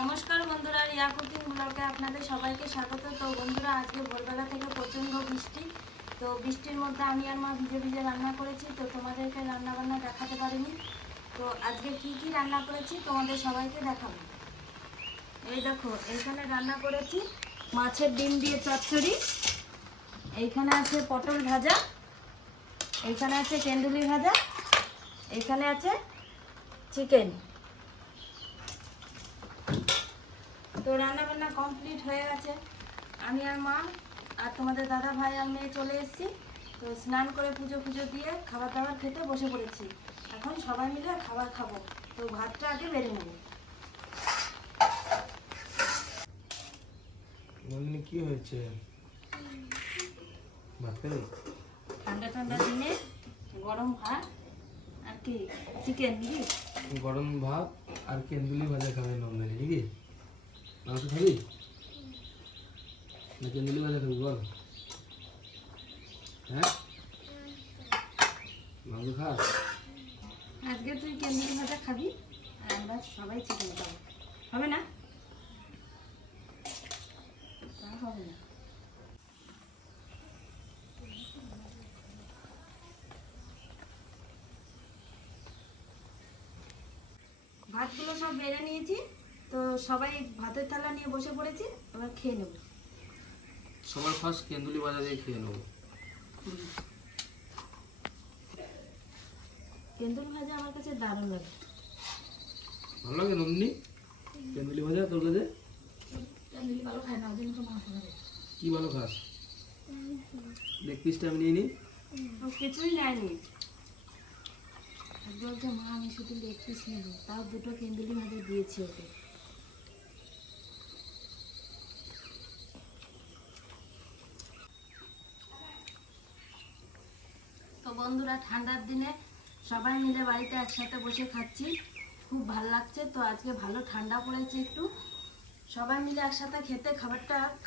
নমস্কার বন্ধুরা, রিয়া কুকিং ব্লগে আপনাদের সবাইকে স্বাগত। তো বন্ধুরা, আজকে ভোরবেলা থেকে প্রচণ্ড বৃষ্টি। তো বৃষ্টির মধ্যে আমি আর মা ভিজে ভিজে রান্না করেছি। তো তোমাদেরকে রান্না বান্না দেখাতে পারিনি। তো আজকে কি কি রান্না করেছি তোমাদের সবাইকে দেখাবো। এই দেখো, এইখানে রান্না করেছি মাছের ডিম দিয়ে চচ্চড়ি, এইখানে আছে পটল ভাজা, এইখানে আছে তেঁতুলি ভাজা, এইখানে আছে চিকেন। তো রান্না বান্না কমপ্লিট হয়ে গেছে। আমি আর মা আর তোমাদের দাদা ভাই আর মেয়ে চলে এসেছি। তো স্নান করে পুজো দিয়ে খাবার দাবার খেতে বসে পড়েছি। এখন সবাই মিলে খাবার খাবো। তো ভাতটা আগে বেড়ে নেব। কি হয়েছে? ঠান্ডা ঠান্ডা দিনে গরম ভাত আর কি চিকেন নাকি? গরম ভাত আর কেন্দুলি ভাজা খাবে নন্দিনী নাকি? মাংস খাবি না কেন্দুলি ভাজা খাবি বল? হ্যাঁ, মাংস খাস? আজকে তুই কেন্দুলি ভাজা খাবি আর আমরা সবাই চিকেন খাবো। হবে না? তা হবে না। ভাতগুলো সব বেড়ে নিয়েছি। তো সবাই ভাতের থালা নিয়ে বসে পড়েছি। এবার খেয়ে নেব। সবার ফার্স্ট কেন্দুলি ভাজা দিয়ে খেয়ে নেবো। তেঁতুল ভাজা আমার কাছে দারুণ লাগে। ভালো লাগে নন্দিনী কেন্দুলি ভাজা? তোর কাছে? তেঁতুলি ভালো খায় না, ওই জন্য তো মাংস খাবে। কি ভালো খাস? লেগ পিসটা আমি নিয়ে নিই। ও কিছুই নেয়নি। বলছে মা আমি শুধু লেগ পিস নেব, তাও দুটো তেঁতুলি ভাজা দিয়েছি ওকে। তো বন্ধুরা, ঠান্ডার দিনে সবাই মিলে বাড়িতে একসাথে বসে খাচ্ছি, খুব ভালো লাগছে। তো আজকে ভালো ঠান্ডা পড়েছে একটু, সবাই মিলে একসাথে খেতে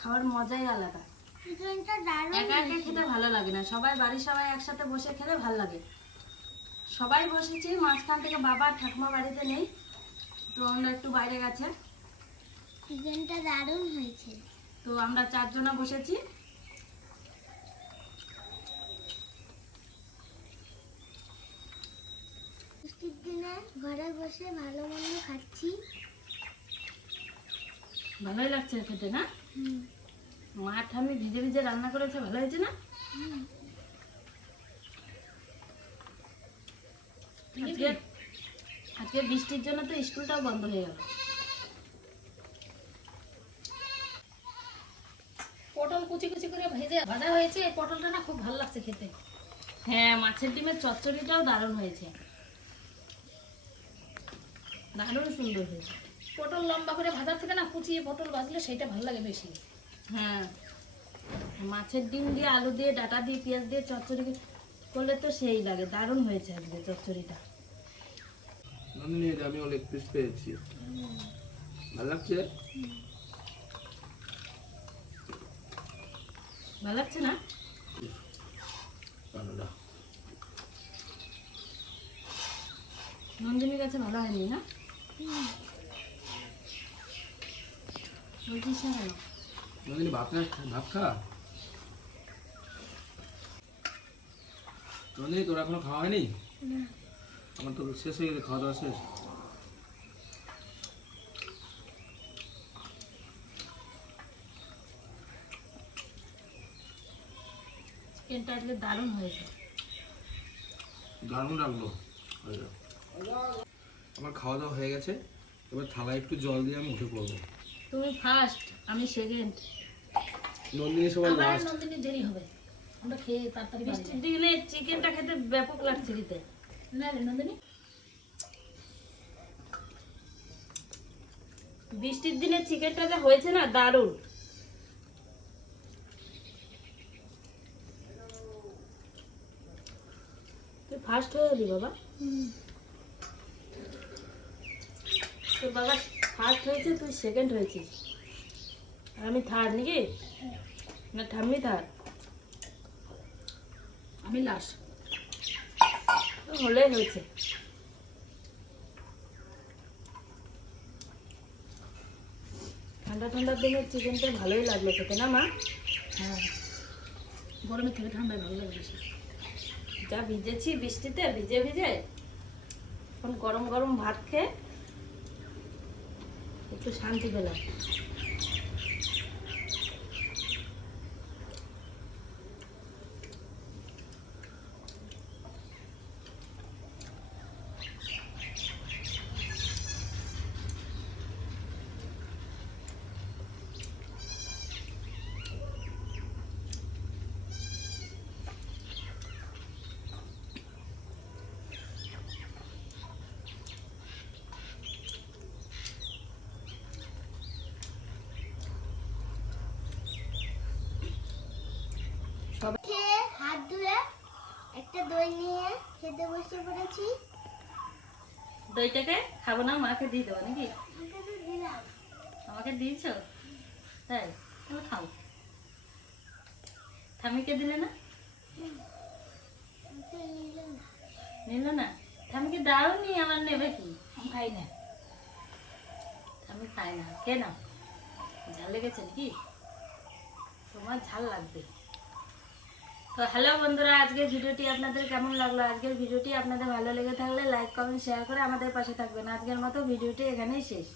খাওয়ার মজাই আলাদা। একা একা খেতে ভালো লাগে না, সবাই বাড়ির সবাই একসাথে বসে খেলে ভালো লাগে। সবাই বসেছি, মাঝখান থেকে বাবা ঠাকুমা বাড়িতে নেই, তো আমরা একটু বাইরে গেছে। চিকেনটা দারুণ হয়েছে। তো আমরা 4 জনা বসেছি। বৃষ্টির দিনে ঘরে বসে ভালো মন্দ খাচ্ছি। ভালোই লাগছে খেতে না? মা ঠাম্মি ভিজে ভিজে রান্না করেছে, ভালো হয়েছে না? আজকে বৃষ্টির জন্য তো স্কুলটাও বন্ধ হয়ে গেল। পটল কুচি কুচি করে ভাজা হয়েছে। এই পটলটা না খুব ভালো লাগছে খেতে। হ্যাঁ, মাছের ডিমের চচ্চড়িটাও দারুণ হয়েছে, দারুণ সুন্দর হয়েছে। পটল লম্বা করে ভাজার থেকে না কুচিয়ে পটল ভাজলে সেটা ভালো লাগে বেশি। হ্যাঁ, মাছের ডিম দিয়ে আলু দিয়ে ডাটা দিয়ে পেঁয়াজ দিয়ে চচ্চড়ি করলে তো সেই লাগে। দারুণ হয়েছে আজকে চচ্চড়িটা। নন্দিনী আমিও লেগ পিস পেয়েছি, ভালো লাগছে। ভালো লাগছে না? নন্দিনীর কাছে ভালো হয়নি না? বলছিস না কেন? নন্দিনী ভাত খা। নন্দিনী তোর এখনো খাওয়া হয়নি? আমার তো শেষ হয়ে গেছে, খাওয়া দাওয়া শেষ। চিকেনটা আজকে দারুণ হয়েছে। দারুণ লাগলো। আমার খাওয়া দাওয়া হয়ে গেছে, এবার থালায় একটু জল দিয়ে আমি উঠে পড়বো। তুমি ফার্স্ট, আমি সেকেন্ড। নন্দিনী সবার আবার লাস্ট। নন্দিনী দেরি হবে, আমরা খেয়ে তাড়াতাড়ি বাড়ি বৃষ্টির যাই। দিনে চিকেনটা খেতে ব্যাপক লাগছে খেতে। না রে নন্দিনী, বৃষ্টির দিনে চিকেনটা যা হয়েছে না, দারুণ। তুই ফার্স্ট হয়ে গেলি বাবা। তোর বাবা ফার্স্ট হয়েছে, তুই সেকেন্ড হয়েছিস, আর আমি থার্ড নাকি? না ঠাম্মি থার্ড? আমি লাস্ট। হলেই হয়েছে। ঠান্ডা ঠান্ডার দিনে চিকেনটা ভালোই লাগলো খেতে না মা? হ্যাঁ, গরমের থেকে ঠান্ডায় ভালো লাগে বেশি। যা ভিজেছি বৃষ্টিতে ভিজে ভিজে, এখন গরম গরম ভাত খেয়ে একটু শান্তি পেলাম। খেয়ে হাত ধুয়ে একটা দই নিয়ে খেতে বসে পড়েছি। দইটাকে খাবো না, মাকে দিয়ে দেবো নাকি? আমাকে তো দিলাম। আমাকে দিয়েছ? তাই তাহলে খাও। ঠামিকে দিলে না? আমাকে নিল না। নিল না? ঠামিকে দাওনি, আমার নেবে কি? আমি খাই না। আমি খাই না, কে না? ঝাল লেগেছে নাকি? তোমার ঝাল লাগবে। তো হ্যালো বন্ধুরা, আজকের ভিডিওটি আপনাদের কেমন লাগলো? আজকের ভিডিওটি আপনাদের ভালো লেগে থাকলে লাইক কমেন্ট শেয়ার করে আমাদের পাশে থাকবেন। আজকের মতো ভিডিওটি এখানেই শেষ।